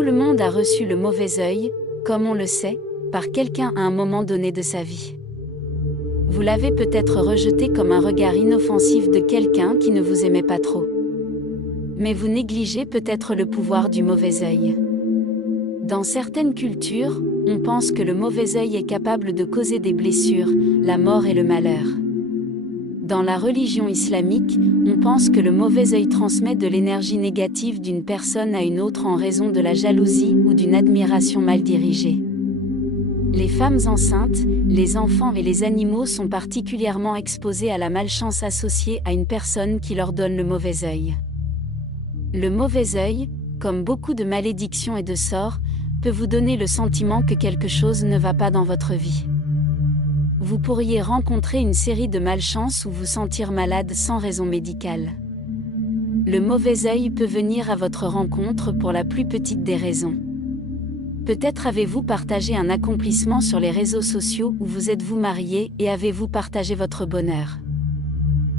Tout le monde a reçu le mauvais œil, comme on le sait, par quelqu'un à un moment donné de sa vie. Vous l'avez peut-être rejeté comme un regard inoffensif de quelqu'un qui ne vous aimait pas trop. Mais vous négligez peut-être le pouvoir du mauvais œil. Dans certaines cultures, on pense que le mauvais œil est capable de causer des blessures, la mort et le malheur. Dans la religion islamique, on pense que le mauvais œil transmet de l'énergie négative d'une personne à une autre en raison de la jalousie ou d'une admiration mal dirigée. Les femmes enceintes, les enfants et les animaux sont particulièrement exposés à la malchance associée à une personne qui leur donne le mauvais œil. Le mauvais œil, comme beaucoup de malédictions et de sorts, peut vous donner le sentiment que quelque chose ne va pas dans votre vie. Vous pourriez rencontrer une série de malchances ou vous sentir malade sans raison médicale. Le mauvais œil peut venir à votre rencontre pour la plus petite des raisons. Peut-être avez-vous partagé un accomplissement sur les réseaux sociaux ou vous êtes-vous marié et avez-vous partagé votre bonheur.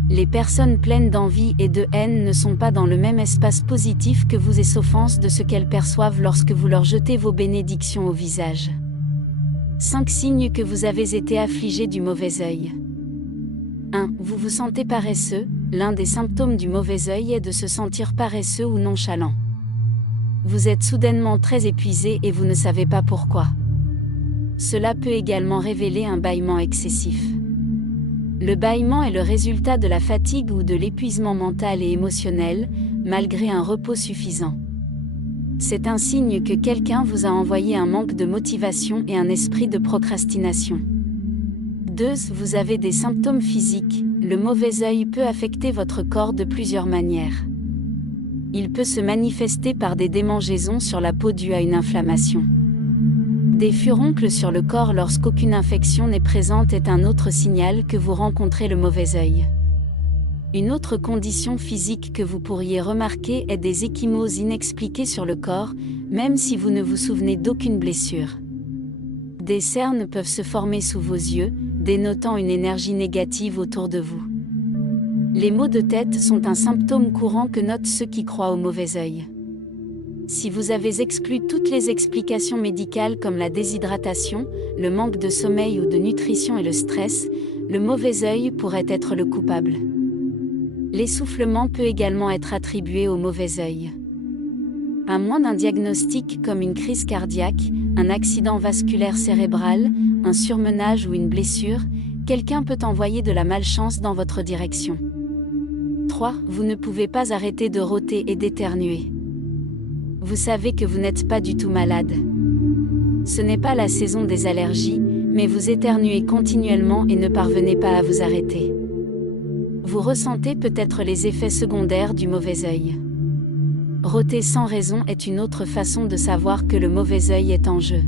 Les personnes pleines d'envie et de haine ne sont pas dans le même espace positif que vous et s'offensent de ce qu'elles perçoivent lorsque vous leur jetez vos bénédictions au visage. 5 signes que vous avez été affligé du mauvais œil. 1. Vous vous sentez paresseux. L'un des symptômes du mauvais œil est de se sentir paresseux ou nonchalant. Vous êtes soudainement très épuisé et vous ne savez pas pourquoi. Cela peut également révéler un bâillement excessif. Le bâillement est le résultat de la fatigue ou de l'épuisement mental et émotionnel, malgré un repos suffisant. C'est un signe que quelqu'un vous a envoyé un manque de motivation et un esprit de procrastination. 2. Vous avez des symptômes physiques. Le mauvais œil peut affecter votre corps de plusieurs manières. Il peut se manifester par des démangeaisons sur la peau dues à une inflammation. Des furoncles sur le corps lorsqu'aucune infection n'est présente est un autre signal que vous rencontrez le mauvais œil. Une autre condition physique que vous pourriez remarquer est des ecchymoses inexpliquées sur le corps, même si vous ne vous souvenez d'aucune blessure. Des cernes peuvent se former sous vos yeux, dénotant une énergie négative autour de vous. Les maux de tête sont un symptôme courant que notent ceux qui croient au mauvais œil. Si vous avez exclu toutes les explications médicales comme la déshydratation, le manque de sommeil ou de nutrition et le stress, le mauvais œil pourrait être le coupable. L'essoufflement peut également être attribué au mauvais œil. À moins d'un diagnostic comme une crise cardiaque, un accident vasculaire cérébral, un surmenage ou une blessure, quelqu'un peut envoyer de la malchance dans votre direction. 3. Vous ne pouvez pas arrêter de rôter et d'éternuer. Vous savez que vous n'êtes pas du tout malade. Ce n'est pas la saison des allergies, mais vous éternuez continuellement et ne parvenez pas à vous arrêter. Vous ressentez peut-être les effets secondaires du mauvais œil. Rôter sans raison est une autre façon de savoir que le mauvais œil est en jeu.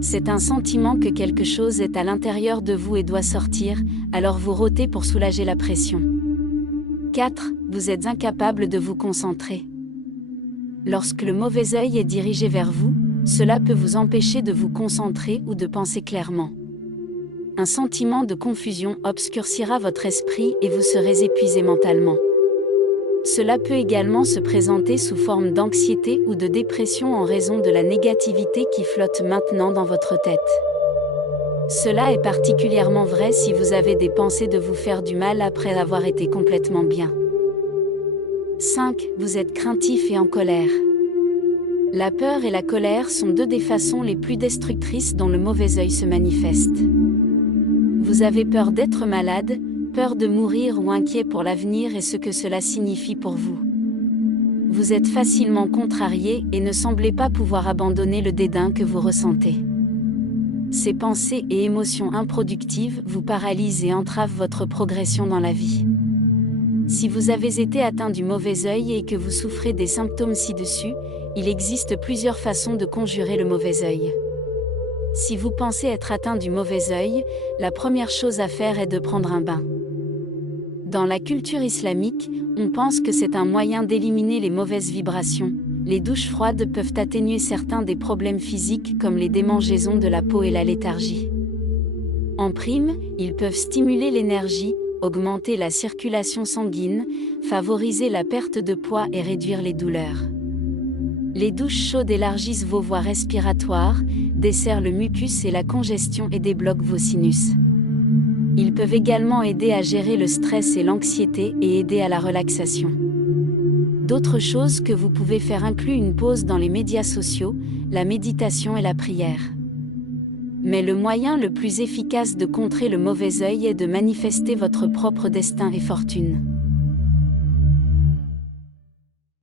C'est un sentiment que quelque chose est à l'intérieur de vous et doit sortir, alors vous rôtez pour soulager la pression. 4. Vous êtes incapable de vous concentrer. Lorsque le mauvais œil est dirigé vers vous, cela peut vous empêcher de vous concentrer ou de penser clairement. Un sentiment de confusion obscurcira votre esprit et vous serez épuisé mentalement. Cela peut également se présenter sous forme d'anxiété ou de dépression en raison de la négativité qui flotte maintenant dans votre tête. Cela est particulièrement vrai si vous avez des pensées de vous faire du mal après avoir été complètement bien. 5. Vous êtes craintif et en colère. La peur et la colère sont deux des façons les plus destructrices dont le mauvais œil se manifeste. Vous avez peur d'être malade, peur de mourir ou inquiet pour l'avenir et ce que cela signifie pour vous. Vous êtes facilement contrarié et ne semblez pas pouvoir abandonner le dédain que vous ressentez. Ces pensées et émotions improductives vous paralysent et entravent votre progression dans la vie. Si vous avez été atteint du mauvais œil et que vous souffrez des symptômes ci-dessus, il existe plusieurs façons de conjurer le mauvais œil. Si vous pensez être atteint du mauvais œil, la première chose à faire est de prendre un bain. Dans la culture islamique, on pense que c'est un moyen d'éliminer les mauvaises vibrations. Les douches froides peuvent atténuer certains des problèmes physiques comme les démangeaisons de la peau et la léthargie. En prime, ils peuvent stimuler l'énergie, augmenter la circulation sanguine, favoriser la perte de poids et réduire les douleurs. Les douches chaudes élargissent vos voies respiratoires, desserrent le mucus et la congestion et débloquent vos sinus. Ils peuvent également aider à gérer le stress et l'anxiété et aider à la relaxation. D'autres choses que vous pouvez faire incluent une pause dans les médias sociaux, la méditation et la prière. Mais le moyen le plus efficace de contrer le mauvais œil est de manifester votre propre destin et fortune.